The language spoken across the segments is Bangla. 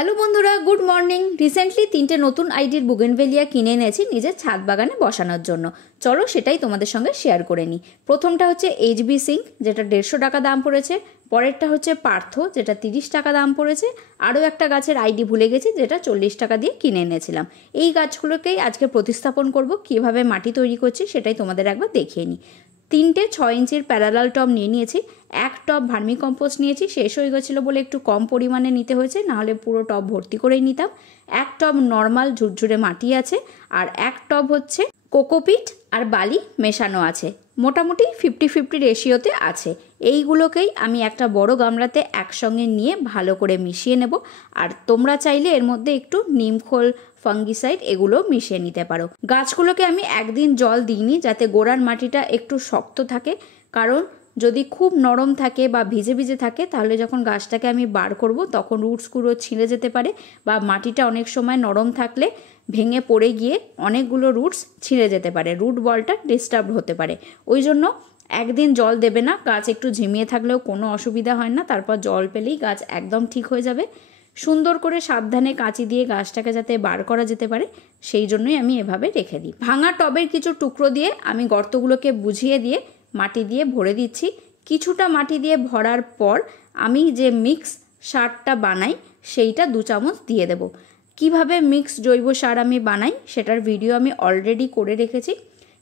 হ্যালো বন্ধুরা, গুড মর্নিং। রিসেন্টলি 3টে নতুন আইডির বুগেনভেলিয়া কিনে এনেছি নিজের ছাদ বাগানে বসানোর জন্য। চলো সেটাই তোমাদের সঙ্গে শেয়ার করে নিই। প্রথমটা হচ্ছে এইচবি সিঙ্ক, যেটা 150 টাকা দাম পড়েছে। পরেরটা হচ্ছে পার্থ, যেটা 30 টাকা দাম পড়েছে। আরও একটা গাছের আইডি ভুলে গেছি, যেটা 40 টাকা দিয়ে কিনে এনেছিলাম। এই গাছগুলোকেই আজকে প্রতিস্থাপন করব। কীভাবে মাটি তৈরি করছি সেটাই তোমাদের একবার দেখিয়ে নিই। 3টে 6 ইঞ্চির প্যারালাল টব নিয়ে নিয়েছি। এক টব ভার্মি কম্পোস্ট নিয়েছি, শেষ হয়ে গেছিলো বলে একটু কম পরিমাণে নিতে হয়েছে, নাহলে পুরো টব ভর্তি করেই নিতাম। এক টব নর্মাল ঝুরঝুরে মাটি আছে, আর এক টব হচ্ছে কোকোপিট আর বালি মেশানো আছে। মোটামুটি 50-50 রেশিওতে আছে। এইগুলোকেই আমি একটা বড় গামলাতে একসঙ্গে নিয়ে ভালো করে মিশিয়ে নেব। আর তোমরা চাইলে এর মধ্যে একটু নিমখোল, ফাঙ্গিসাইড এগুলো মিশিয়ে নিতে পারো। গাছগুলোকে আমি একদিন জল দিইনি, যাতে গোড়ার মাটিটা একটু শক্ত থাকে। কারণ যদি খুব নরম থাকে বা ভিজে ভিজে থাকে, তাহলে যখন গাছটাকে আমি বার করব তখন রুটসগুলো ছিঁড়ে যেতে পারে, বা মাটিটা অনেক সময় নরম থাকলে ভেঙে পড়ে গিয়ে অনেকগুলো রুটস ছিঁড়ে যেতে পারে, রুট বলটা ডিস্টার্ব হতে পারে। ওই জন্য একদিন জল দেবে না। গাছ একটু ঝিমিয়ে থাকলেও কোনো অসুবিধা হয় না, তারপর জল পেলেই গাছ একদম ঠিক হয়ে যাবে। সুন্দর করে সাবধানে কাঁচি দিয়ে গাছটাকে যাতে বার করা যেতে পারে, সেই জন্যই আমি এভাবে রেখে দিই। ভাঙা টবের কিছু টুকরো দিয়ে আমি গর্তগুলোকে বুঝিয়ে দিয়ে মাটি দিয়ে ভরে দিচ্ছি। কিছুটা মাটি দিয়ে ভরার পর আমি যে মিক্স সারটা বানাই সেইটা 2 চামচ দিয়ে দেব। কিভাবে মিক্স জৈব সার আমি বানাই সেটার ভিডিও আমি অলরেডি করে রেখেছি,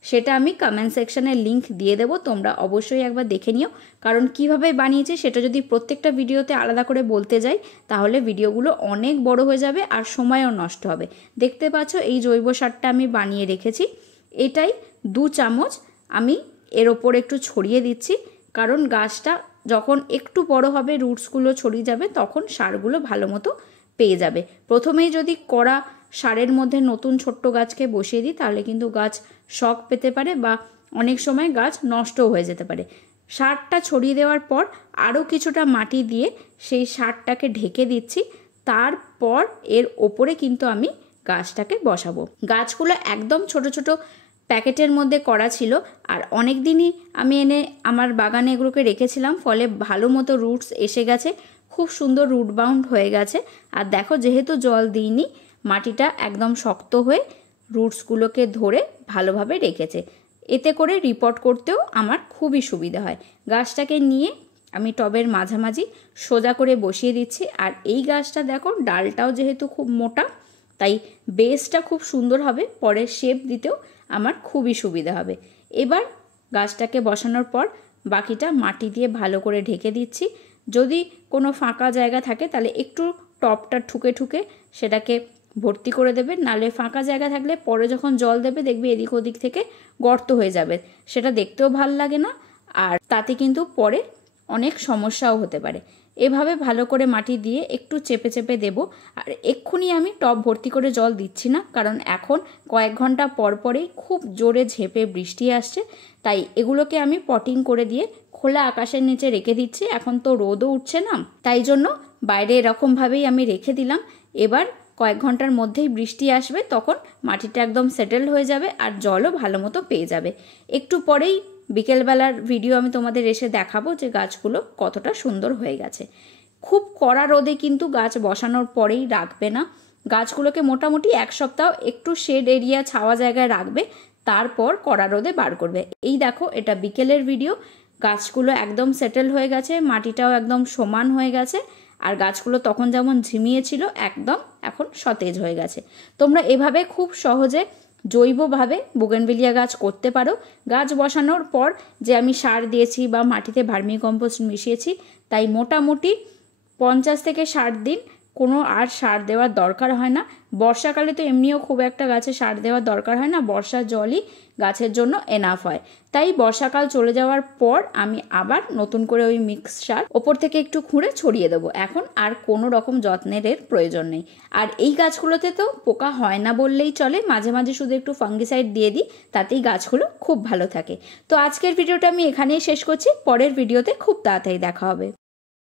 সেটা আমি কমেন্ট সেকশনে লিংক দিয়ে দেবো, তোমরা অবশ্যই একবার দেখে নিও। কারণ কিভাবে বানিয়েছি সেটা যদি প্রত্যেকটা ভিডিওতে আলাদা করে বলতে যাই, তাহলে ভিডিওগুলো অনেক বড় হয়ে যাবে আর সময়ও নষ্ট হবে। দেখতে পাচ্ছ এই জৈব সারটা আমি বানিয়ে রেখেছি, এটাই 2 চামচ আমি এর ওপর একটু ছড়িয়ে দিচ্ছি। কারণ গাছটা যখন একটু বড় হবে, রুটসগুলো ছড়িয়ে যাবে, তখন সারগুলো ভালো মতো পেয়ে যাবে। প্রথমেই যদি কড়া সারের মধ্যে নতুন ছোট্ট গাছকে বসিয়ে দিই, তাহলে কিন্তু গাছ শক পেতে পারে বা অনেক সময় গাছ নষ্টও হয়ে যেতে পারে। সারটা ছড়িয়ে দেওয়ার পর আরও কিছুটা মাটি দিয়ে সেই সারটাকে ঢেকে দিচ্ছি। তারপর এর ওপরে কিন্তু আমি গাছটাকে বসাবো। গাছগুলো একদম ছোট ছোট প্যাকেটের মধ্যে করা ছিল, আর অনেক দিনই আমি এনে আমার বাগানে এগুলোকে রেখেছিলাম, ফলে ভালো মতো রুটস এসে গেছে, খুব সুন্দর রুট বাউন্ড হয়ে গেছে। আর দেখো, যেহেতু জল দিইনি, মাটিটা একদম শক্ত হয়ে রুটসগুলোকে ধরে ভালোভাবে রেখেছে। এতে করে রিপোর্ট করতেও আমার খুবই সুবিধা হয়। গাছটাকে নিয়ে আমি টবের মাঝামাঝি সোজা করে বসিয়ে দিচ্ছি। আর এই গাছটা দেখো, ডালটাও যেহেতু খুব মোটা, তাই বেসটা খুব সুন্দর হবে, পরে শেপ দিতেও আমার খুবই সুবিধা হবে। এবার গাছটাকে বসানোর পর বাকিটা মাটি দিয়ে ভালো করে ঢেকে দিচ্ছি। যদি কোনো ফাঁকা জায়গা থাকে তাহলে একটু টবটা ঠুকে ঠুকে সেটাকে ভর্তি করে দেবে, নাহলে ফাঁকা জায়গা থাকলে পরে যখন জল দেবে দেখবে এদিক ওদিক থেকে গর্ত হয়ে যাবে, সেটা দেখতেও ভাল লাগে না, আর তাতে কিন্তু পরে অনেক সমস্যাও হতে পারে। এভাবে ভালো করে মাটি দিয়ে একটু চেপে চেপে দেব। আর এক্ষুনি আমি টব ভর্তি করে জল দিচ্ছি না, কারণ এখন কয়েক ঘন্টা পর পরেই খুব জোরে ঝেঁপে বৃষ্টি আসছে, তাই এগুলোকে আমি পটিং করে দিয়ে খোলা আকাশের নিচে রেখে দিচ্ছি। এখন তো রোদও উঠছে না, তাই জন্য বাইরে এরকমভাবেই আমি রেখে দিলাম। এবার কয়েক ঘন্টার মধ্যেই বৃষ্টি আসবে, তখন মাটিটা একদম সেটেল হয়ে যাবে আর জলও ভালো মতো পেয়ে যাবে। একটু পরেই বিকেলবেলার ভিডিও আমি তোমাদের এসে দেখাবো যে গাছগুলো কতটা সুন্দর হয়ে গেছে। খুব কড়া রোদে কিন্তু গাছ বসানোর পরেই রাখবে না, গাছগুলোকে মোটামুটি 1 সপ্তাহ একটু শেড এরিয়া ছাওয়া জায়গায় রাখবে, তারপর কড়া রোদে বার করবে। এই দেখো, এটা বিকেলের ভিডিও। গাছগুলো একদম সেটেল হয়ে গেছে, মাটিটাও একদম সমান হয়ে গেছে, আর গাছগুলো তখন যেমন ঝিমিয়েছিল একদম এখন সতেজ হয়ে গেছে। তোমরা এভাবে খুব সহজে জৈবভাবে বুগেনভেলিয়া গাছ করতে পারো। গাছ বসানোর পর যে আমি সার দিয়েছি বা মাটিতে ভার্মি কম্পোস্ট মিশিয়েছি, তাই মোটামুটি 50 থেকে 60 দিন কোনো আর সার দেওয়ার দরকার হয় না। বর্ষাকালে তো এমনিও খুব একটা গাছে সার দেওয়ার দরকার হয় না, বর্ষার জলই গাছের জন্য এনাফ হয়। তাই বর্ষাকাল চলে যাওয়ার পর আমি আবার নতুন করে ওই মিক্স সার ওপর থেকে একটু খুঁড়ে ছড়িয়ে দেবো। এখন আর কোনো রকম যত্নের এর প্রয়োজন নেই। আর এই গাছগুলোতে তো পোকা হয় না বললেই চলে, মাঝে মাঝে শুধু একটু ফাঙ্গিসাইড দিয়ে দিই, তাতেই গাছগুলো খুব ভালো থাকে। তো আজকের ভিডিওটা আমি এখানেই শেষ করছি, পরের ভিডিওতে খুব তাড়াতাড়ি দেখা হবে।